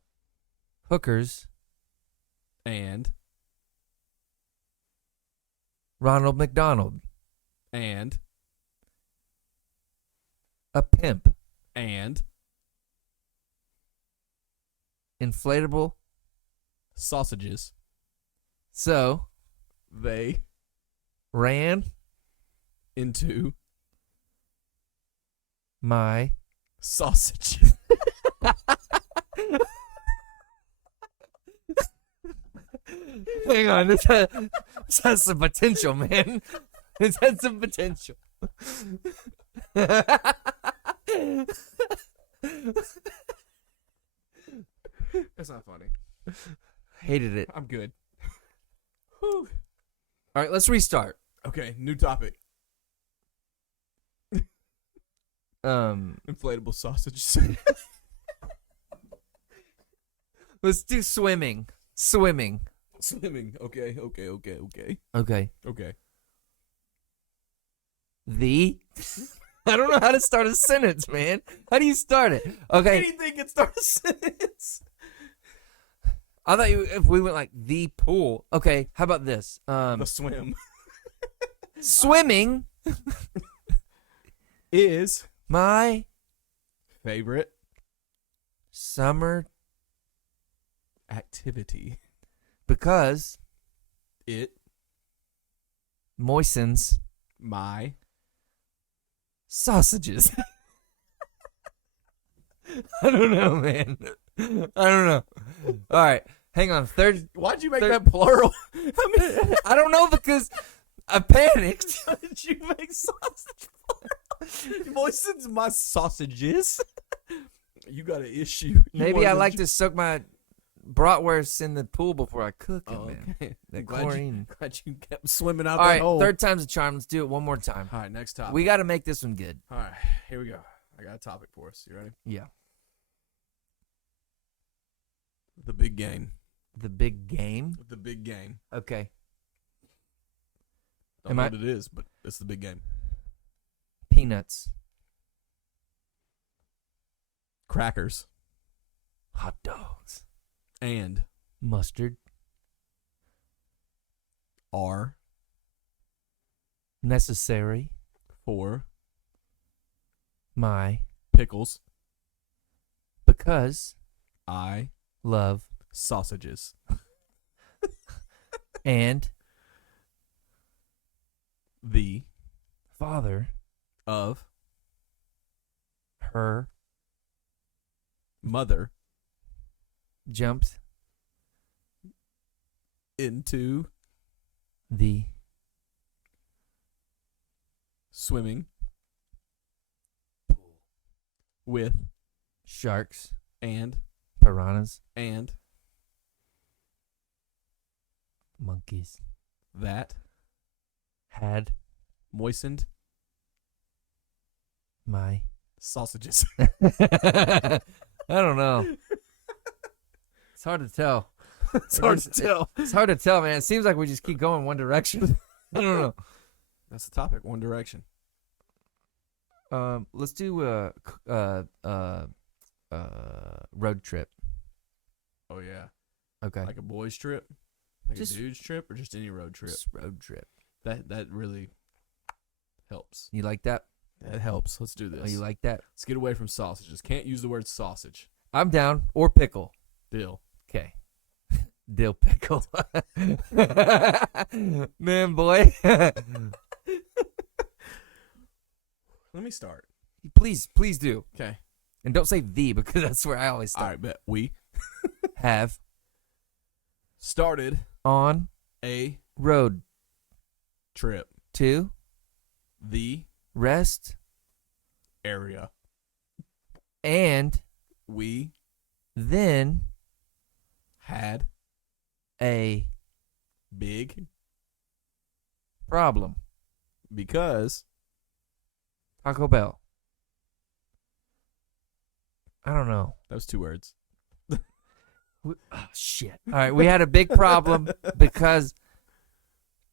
hookers and Ronald McDonald and a pimp and inflatable sausages. so They ran into my sausage. hang on this has some potential, man. This has some potential. That's not funny. Hated it. I'm good. All right, let's restart. Okay, new topic. Inflatable sausages. Let's do swimming. Swimming. Okay. Okay. Okay. The I don't know how to start a sentence, man. How do you start it? Okay. Anything can start a sentence. I thought if we went like the pool. Okay, how about this? The swim Swimming is my favorite summer activity. because It moistens my sausages. I don't know, man. I don't know. All right, hang on. Why'd you make that plural? I don't know because I panicked. How did you make sausage plural? Moistens my sausages. You got an issue. Maybe I like to soak my bratwurst in the pool before I cook it, Oh, man. okay. That Glad chlorine. Glad you kept swimming out All that right, hole. third time's a charm. Let's do it one more time. All right, next topic. We got to make this one good. All right, here we go. I got a topic for us. You ready? Yeah. The big game. The big game. The big game. Okay. Don't Am know I- what it is, but it's the big game. Peanuts. Crackers Hot dogs. and Mustard. are Necessary. for My. pickles. Because. I Love. sausages. And. The Father. of Her. mother Jumped. into The. swimming with Sharks. and Piranhas. and Monkeys. that had moistened my sausages. I don't know. It's hard to tell. It's hard to tell. It's hard to tell, man. It seems like we just keep going one direction. I don't know. That's the topic. One Direction. Let's do road trip. Oh yeah. Okay. Like a boys trip, like Just- a dude's trip, or just any road trip. Just road trip. That really helps. You like that? That helps. Let's do this. Oh, you like that? Let's get away from sausages. Can't use the word sausage. I'm down. Or pickle. Deal. Okay. Dill pickle. Man, boy. Let me start. Please do. Okay. And don't say the because that's where I always All start. right, bet we Have started on a road trip. to The rest area. and We then had a big problem. because Taco Bell. I don't know. that was 2 words. Oh, shit. All right, we had a big problem because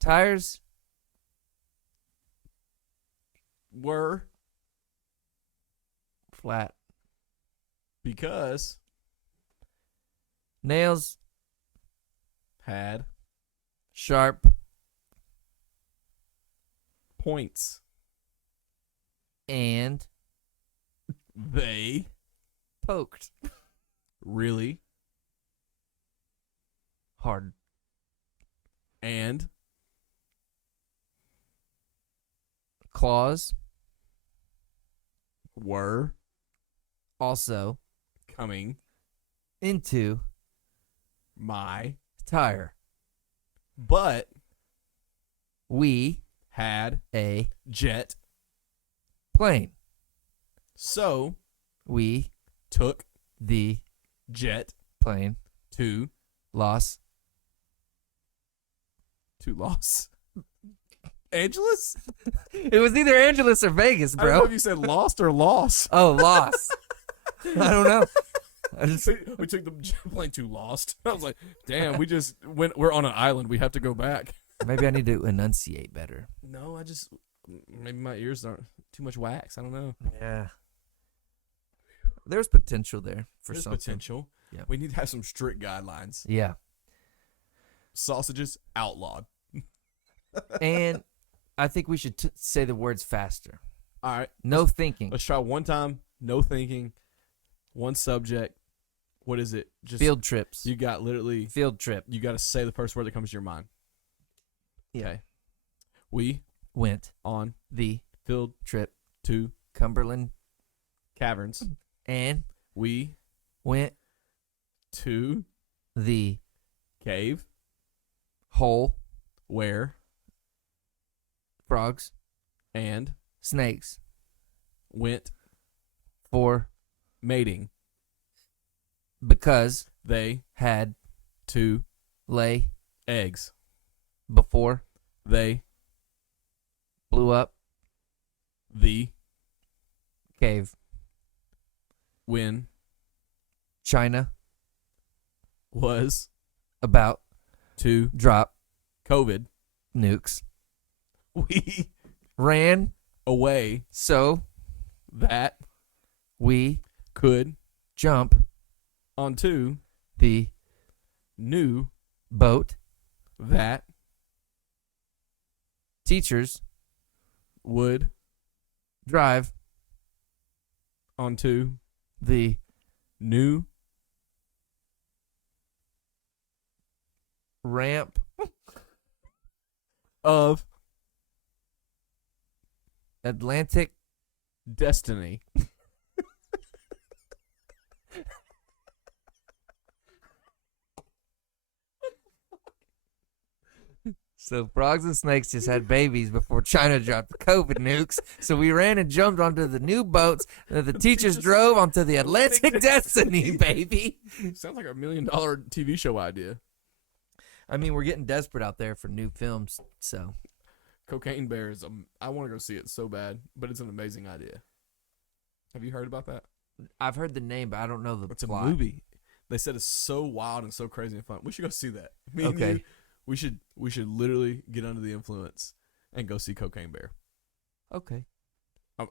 tires Were flat, because nails had sharp, points. and They poked really hard. and Claws were also coming into my tire. but We had a jet. plane. So We took the jet plane. to Los Los Angeles. It was either Angeles or Vegas, I don't know bro. if you said lost or lost. Oh, Los. I don't know. I just We took the jet plane to Lost. I was like, damn, we're on an island. We have to go back. maybe I need to enunciate better. No, maybe my ears aren't too much wax. I don't know. Yeah. There's potential there for There's something. potential. Yeah. We need to have some strict guidelines. Yeah. Sausages outlawed. And I think we should say the words faster. All right. No thinking. Let's try one time. No thinking. One subject. What is it? Just Field trips. You got literally. Field trip. You got to say the first word that comes to your mind. Yeah. Okay. We Went on the field trip to Cumberland caverns. and We went to the cave hole where frogs, and snakes went for mating. because They had to lay eggs. before They blew up the cave. when China was about to drop COVID. nukes. We Ran away so that we could jump onto the new boat. that Teachers would drive onto the new ramp of Atlantic destiny. So frogs and snakes just had babies before China dropped the COVID nukes. So we ran and jumped onto the new boats that the teachers drove onto the Atlantic Destiny, baby. Sounds like a $1 million TV show idea. I mean, we're getting desperate out there for new films. So Cocaine Bear is I want to go see it so bad, but it's an amazing idea. Have you heard about that? I've heard the name, but I don't know the It's plot. a movie. They said it's so wild and so crazy and fun. We should go see that. Me and Okay. you, we should literally get under the influence and go see Cocaine Bear. Okay.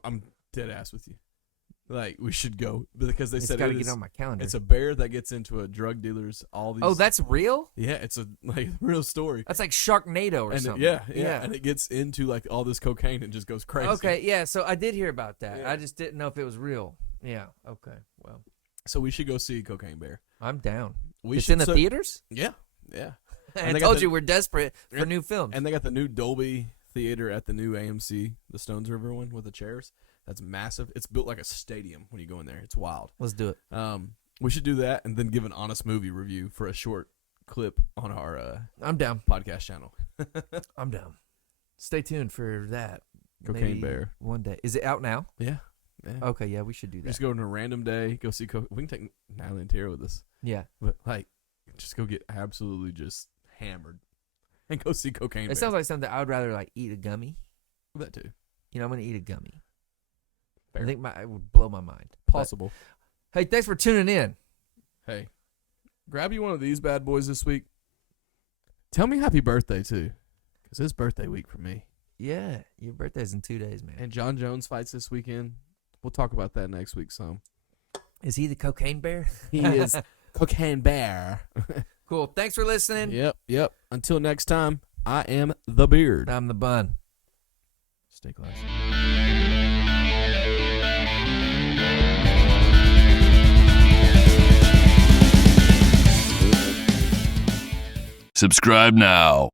I'm dead ass with you. Like, we should go because they It's said got to get on my calendar. it's a bear that gets into a drug dealer's all these. Oh, that's real? yeah, it's a real story. That's like Sharknado or And something. yeah, and it gets into like all this cocaine and just goes crazy. Okay, yeah, so I did hear about that. Yeah. I just didn't know if it was real. Yeah, okay. Well, So we should go see Cocaine Bear. I'm down. We It's should in the theaters? Yeah, yeah. I they got told the- you we're desperate for new films. And they got the new Dolby theater at the new AMC, the Stones River one with the chairs. That's massive. It's built like a stadium when you go in there. It's wild. Let's do it. We should do that and then give an honest movie review for a short clip on our I'm down. podcast channel. I'm down. Stay tuned for that. Cocaine Maybe Bear. one day. Is it out now? Yeah. Yeah. Okay, yeah, we should do that. Just go on a random day, go see we can take Natalie and Tara with us. Yeah. But like just go get absolutely just hammered and go see Cocaine Bear. It sounds like something I would rather like eat a gummy. that too. You know, I'm going to eat a gummy. Fair. I think it would blow my mind. Possible. But, hey, thanks for tuning in. Hey, grab you one of these bad boys this week. Tell me happy birthday, too, because it's birthday week for me. Yeah, your birthday's in 2 days, man. And John Jones fights this weekend. We'll talk about that next week some. Is he the cocaine bear? He is Cocaine Bear. Cool. Thanks for listening. Yep. Until next time, I am the Beard. I'm the Bun. Stay classy. Subscribe now.